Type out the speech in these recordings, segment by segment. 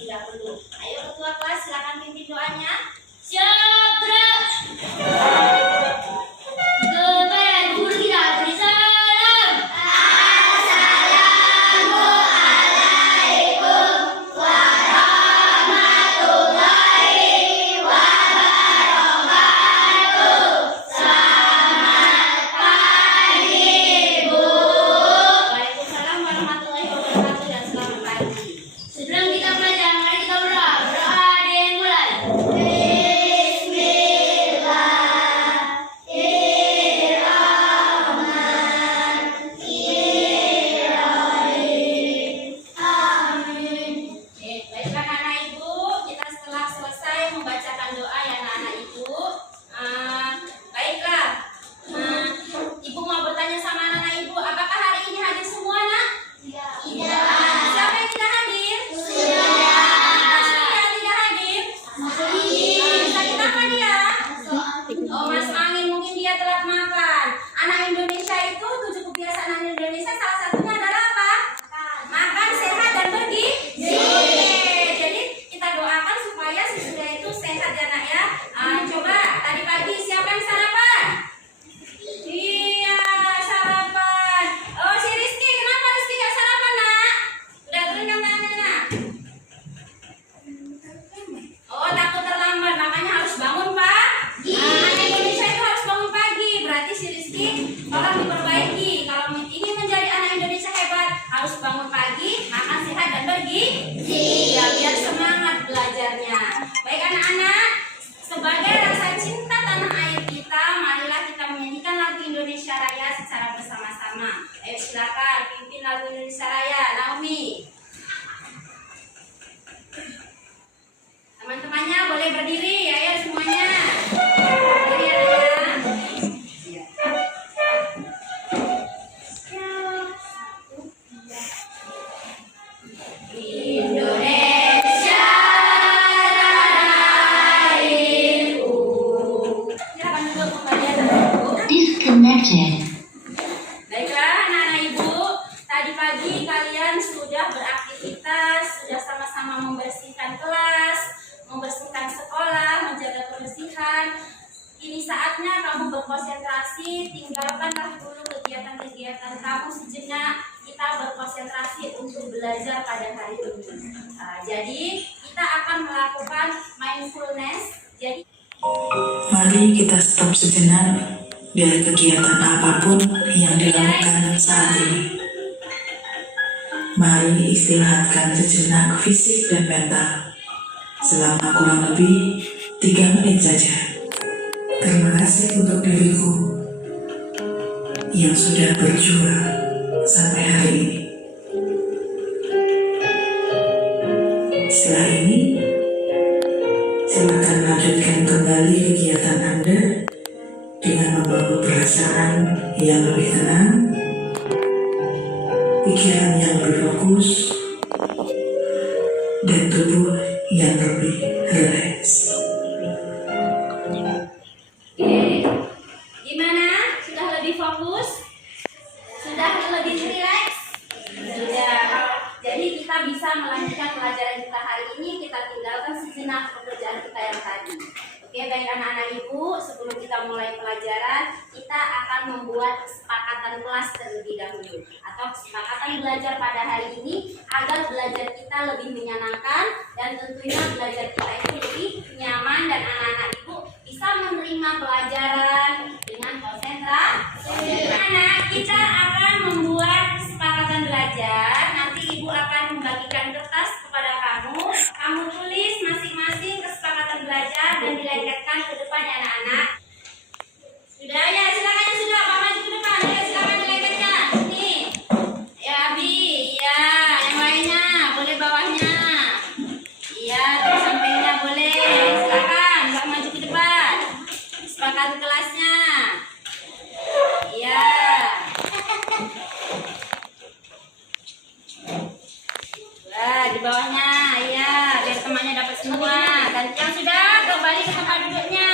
terlebih dahulu. Ayo ketua kelas silakan pimpin doanya. Siap, gerak. Kepada guru kita beri salam. Assalamualaikum warahmatullahi wabarakatuh. Selamat pagi, Bu. Waalaikumsalam warahmatullahi wabarakatuh dan selamat pagi. Sebelum kita belajar, mari kita berdoa. Berdoa dimulai. Baiklah anak ibu, kita setelah selesai membacakan doa ya anak ibu. Baiklah, ibu mau bertanya sama anak ibu, apakah hari ini hadir semua nak? Iya. Siapa yang tidak hadir? Siapa yang tidak hadir? Sakit apa dia? Oh, masuk angin, mungkin dia telat makan. Anak Indonesia itu 7 kebiasaan anak Indonesia salah satunya adalah apa? Makan sehat dan bergizi. Jadi kita doakan supaya sesudah itu sehat ya nak ya. Coba tadi pagi siapa yang sarapan? Iya, sarapan. Oh, si Rizky, kenapa Rizky nggak sarapan nak? Udah turun kan tangannya nak? Oh, takut terlambat, makanya harus bangun pagi. Anak Indonesia itu harus bangun pagi. Berarti si Rizky tolong diperbaiki. Kalau ingin menjadi anak Indonesia hebat, harus bangun pagi, makan sehat dan bergizi. Ya, biar semangat belajarnya. Baik anak-anak, sebagai rasa cinta tanah air kita, marilah kita menyanyikan lagu Indonesia Raya secara bersama-sama. Ayo silakan pimpin lagu Indonesia Raya, Naomi. Teman-temannya boleh berdiri ya, ya semuanya. Berdiri ya, ya. Indonesia airku. Silakan duduk kembali anak-anak ibu. Disconnected. Baiklah anak-anak ibu, tadi pagi kalian sudah beraktivitas, sudah sama-sama membersihkan kelas, membersihkan sekolah, menjaga kebersihan. Ini saatnya kamu berkonsentrasi, tinggalkanlah dulu kegiatan-kegiatan kamu sejenak. Kita berkonsentrasi untuk belajar pada hari ini. Jadi kita akan melakukan mindfulness. Jadi Mari kita stop sejenak dari kegiatan apapun yang dilakukan saat ini. Mari istirahatkan sejenak fisik dan mental selama kurang lebih 3 menit saja. Terima kasih untuk diriku yang sudah berjuang sampai hari ini. Setelah ini, silakan lanjutkan kembali kegiatan Anda dengan membawa perasaan yang lebih tenang, pikiran yang lebih fokus, dan tubuh yang lebih rileks. gimana? Sudah lebih fokus? Sudah lebih rileks? Sudah. Jadi kita bisa melanjutkan pelajaran kita hari ini. Kita tinggalkan sejenak pekerjaan kita yang tadi. Oke, baik anak-anak ibu, sebelum kita mulai pelajaran, kita akan membuat kesepakatan kelas terlebih dahulu atau kesepakatan belajar pada hari ini agar belajar kita lebih menyenangkan dan tentunya belajar kita itu lebih nyaman dan anak-anak ibu bisa menerima pelajaran dengan konsentrasi. Anak, kita akan membuat kesepakatan belajar. Nanti ibu akan membagikan kertas kepada kamu. Kamu tulis masing-masing kesepakatan belajar dan dilengketkan ke depan ya anak-anak. Sudah ya, silakan yang sudah Pak maju ke depan. Ya, silakan dilengketkan. Nih. Ya, Abi. Iya, yang lainnya boleh bawahnya. Iya, terus sampingnya boleh. Silakan, Pak maju ke depan. Kesepakatan kelasnya. Iya. Wah, di bawahnya. Iya, biar temannya dapat semua. Dan yang sudah kembali ke tempat duduknya.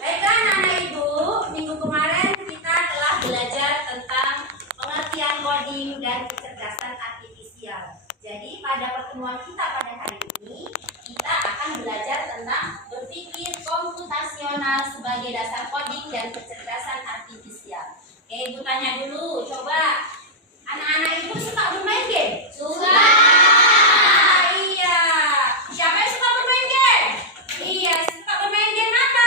Baiklah anak-anak ibu, minggu kemarin kita telah belajar tentang pengertian coding dan kecerdasan artifisial. Jadi pada pertemuan kita pada hari ini, kita akan belajar tentang berpikir komputasional sebagai dasar coding dan kecerdasan artifisial. Oke, Ibu tanya dulu, coba anak-anak Ibu suka bermain game? Suka. Iya. Siapa yang suka bermain game? Iya, suka bermain game apa?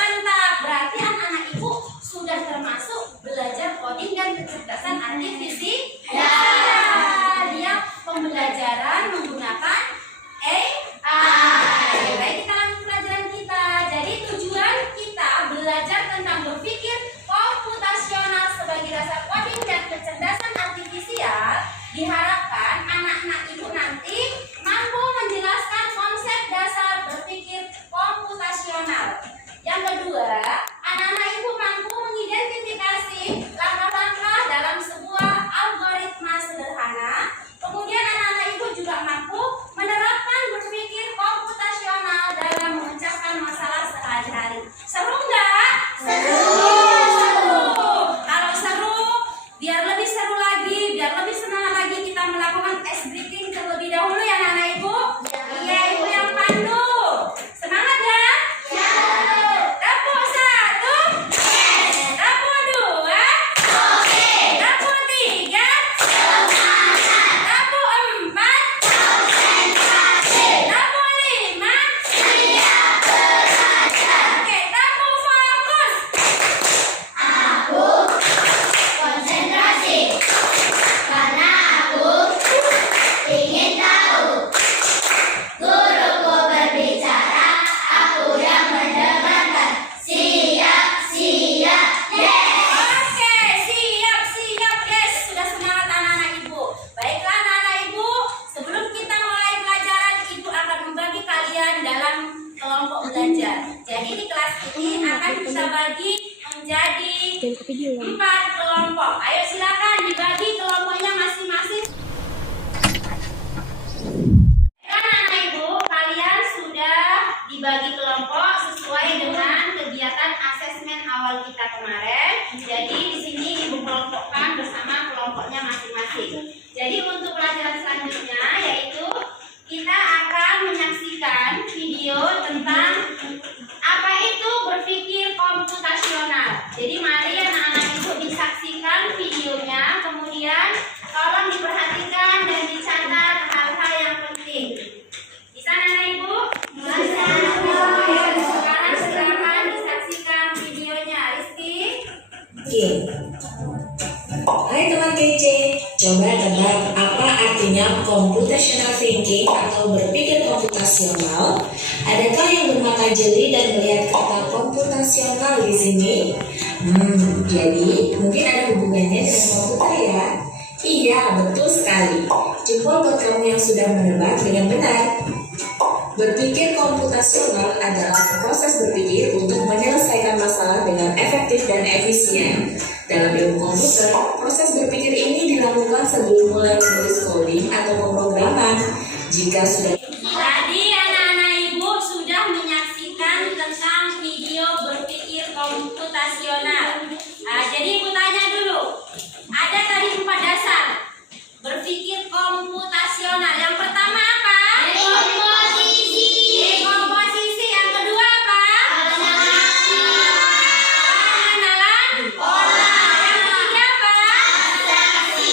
Mantap. Berarti anak-anak Ibu sudah termasuk belajar coding dan kecerdasan artifisial. Ya. Dia pembelajaran menggunakan AI. Baik, kita lanjut pelajaran kita. Jadi tujuan kita belajar tentang berpikir komputasional sebagai dasar coding dan kecerdasan artifisial. Diharapkan anak-anak Ibu nanti mampu menjelaskan konsep dasar berpikir komputasional. Yang kedua, anak-anak Ibu mampu mengidentifikasi langkah-langkah dalam sebuah algoritma sederhana. Kemudian anak-anak Ibu juga mampu menerapkan berpikir komputasional dalam memecahkan masalah sehari-hari. Seru nggak? Seru. Kalau seru, biar lebih seru lagi, biar lebih semangat lagi, kita melakukan ice breathing terlebih dahulu ya anak-anak Ibu. Iya, Ibu yang pandu. Semangat ya? Ya. Tepuk 1. Tepuk 2. Tepuk 3. Tepuk 4. Tepuk 5. Oke, tepuk fokus. Konsentrasi. Karena aku ingin tahu. Guruku berbicara, aku yang mendengarkan. Siap, siap, yes. Oke, siap, yes. Sudah semangat anak-anak Ibu. Baiklah anak-anak Ibu, sebelum kita mulai pelajaran, Ibu akan membagi kalian dalam kelompok belajar. Jadi di kelas ini akan kita bagi menjadi 4 kelompok. Ayo silakan dibagi kelompoknya masing-masing. Anak-anak Ibu, kalian sudah dibagi kelompok sesuai dengan kegiatan asesmen awal kita kemarin. Jadi di sini Ibu kelompokkan bersama kelompoknya masing-masing. Jadi untuk pelajaran selanjutnya yaitu kita akan menyaksikan video tentang apa itu berpikir komputasional. Jadi mari anak-anak Ibu disaksikan videonya, kemudian tolong diperhatikan dan dicatat hal-hal yang penting. Bisa anak-anak Ibu? Bisa. Sekarang silakan disaksikan videonya. Rizky. Oke. Hai teman kece, coba tebak apa artinya computational thinking atau berpikir komputasional? Adakah yang bermata jeli dan melihat kata komputasional di sini? Jadi mungkin ada hubungannya dengan komputer ya? Iya, betul sekali. Jempol buat kamu yang sudah menebak dengan benar. Berpikir komputasional adalah proses berpikir untuk menyelesaikan masalah dengan efektif dan efisien. Dalam ilmu komputer, proses berpikir ini dilakukan sebelum mulai menulis coding atau pemrograman. Jika sudah Tadi anak-anak Ibu sudah menyaksikan tentang video berpikir komputasional. Jadi Ibu tanya dulu, ada tadi 4 dasar berpikir komputasional. Yang pertama apa? Komposisi. Dekomposisi. Yang kedua apa? Pengenalan pola. Yang ketiga apa? Abstraksi.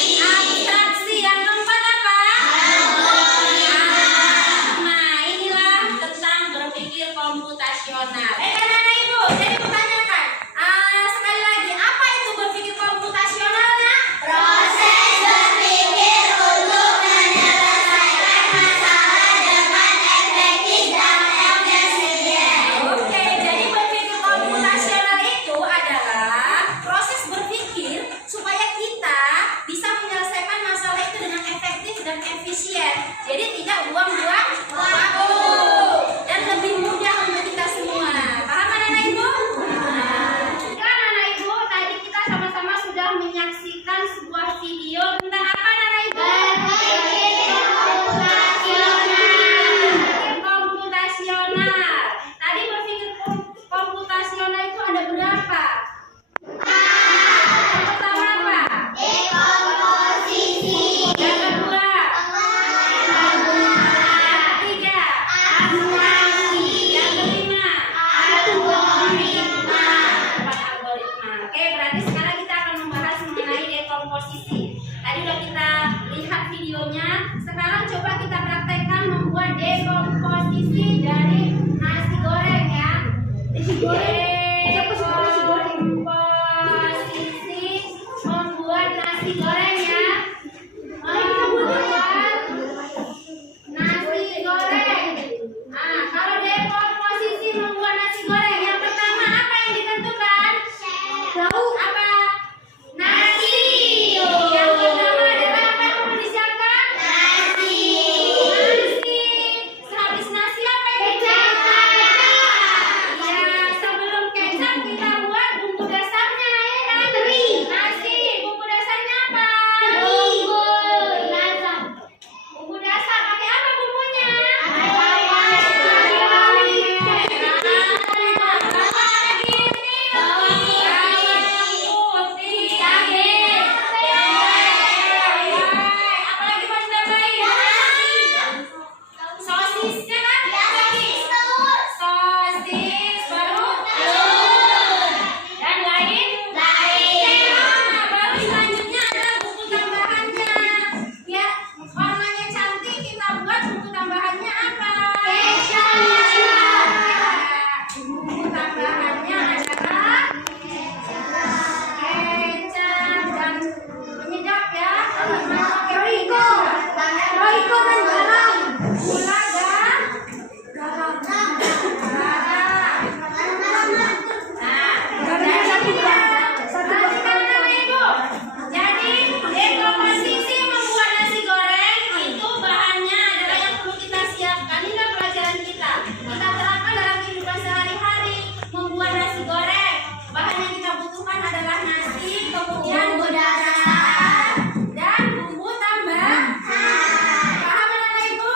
Yang keempat apa? Nah, inilah tentang berpikir komputasional. Anak-anak Ibu, jadi Ibu tanyakan, sekali lagi, apa itu berpikir komputasional, Nak? Proses berpikir untuk menyelesaikan masalah dengan efektif dan efisien. Oke, jadi berpikir komputasional itu adalah proses berpikir supaya kita bisa menyelesaikan masalah itu dengan efektif dan efisien. Jadi tidak buang-buang waktu dan lebih mudah untuk kita semua. Paham anak-anak Ibu? Kan anak Ibu, tadi kita sama-sama sudah menyaksikan sebuah video tentang apa anak-anak Ibu? Berpikir komputasional. Berpikir komputasional. Tadi berpikir komputasional itu ada berapa? Yang pertama apa? Dekomposisi. lihat videonya. Sekarang coba kita praktekkan membuat dekomposisi dari nasi goreng ya. Dekomposisi membuat nasi goreng ya. Membuat nasi goreng. Nah, kalau dekomposisi membuat nasi goreng, yang pertama apa yang ditentukan? Apa? Nasi. Yang pertama adalah apa yang perlu disiapkan? Nasi. Sehabis nasi apa yang disiapkan? Ya, sebelum kecap kita buat bumbu dasarnya ya kan? Nasi. Bumbu dasarnya apa? Bumbu dasar pakai apa bumbunya? Apalagi mau ditambahin? Sosisnya kan? Sosis baru? Dan lain? Baru selanjutnya adalah bumbu tambahannya. Biar warnanya cantik, kita buat bumbu tambahannya apa? Kecap. Bumbu tambahannya adalah kecap dan penyedap ya. Royco dan garam. Gula dan garam. Jadi dekomposisi membuat nasi goreng itu bahannya adalah yang perlu kita siapkan. Ini adalah pelajaran kita. Kita terapkan dalam kehidupan sehari-hari. Membuat nasi goreng, bahan yang kita butuhkan adalah nasi, kemudian bumbu dasar dan bumbu tambahan. Paham anak-anak ibu?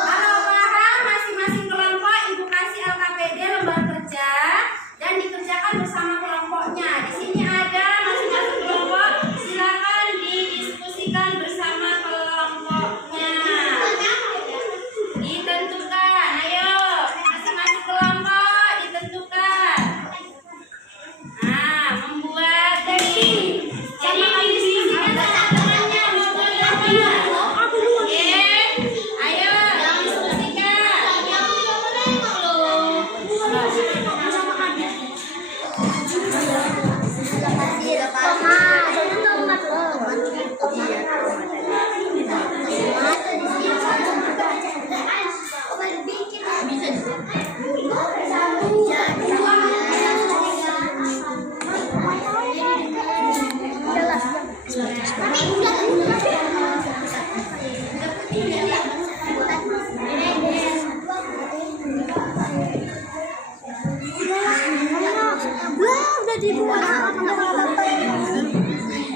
Kalau paham, masing-masing kelompok ibu kasih LKPD lembar kerja dan dikerjakan bersama kelompoknya. Di sini ada masing-masing kelompok, silakan didiskusikan bersama kelompoknya. Ditentukan, ayo masing-masing kelompok ditentukan. Nah, membuat ini. Jadi diskusikan sama temannya, ngobrol sama. Oke, ayo diskusikan.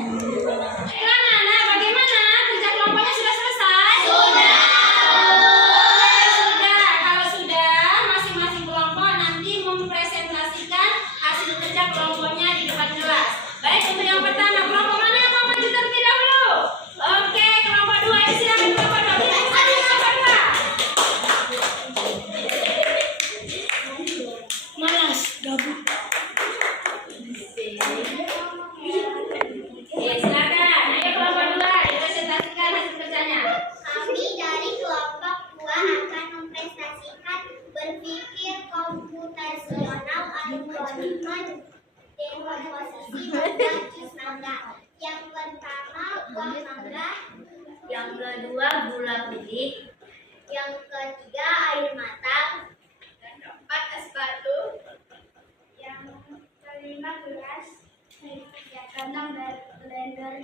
Gimana, Nak? Bagaimana? Kerja kelompoknya sudah selesai? Sudah. Kalau sudah, masing-masing kelompok nanti mempresentasikan hasil kerja kelompoknya di depan kelas. Baik, untuk yang pertama, kelompok mana yang mau maju terlebih dahulu? Oke, kelompok 2, ya silakan kelompok 2. Malas, gabut. Silakan. Ayo kelompok 2, dipresentasikan hasil kerjanya. Kami dari kelompok 2 akan mempresentasikan berpikir komputasional algoritma dekomposisi membuat jus mangga. Yang pertama buah mangga, Yang kedua gula putih. yang ketiga air matang, Dan keempat, es batu. yang kelima gelas, yang keenam blender,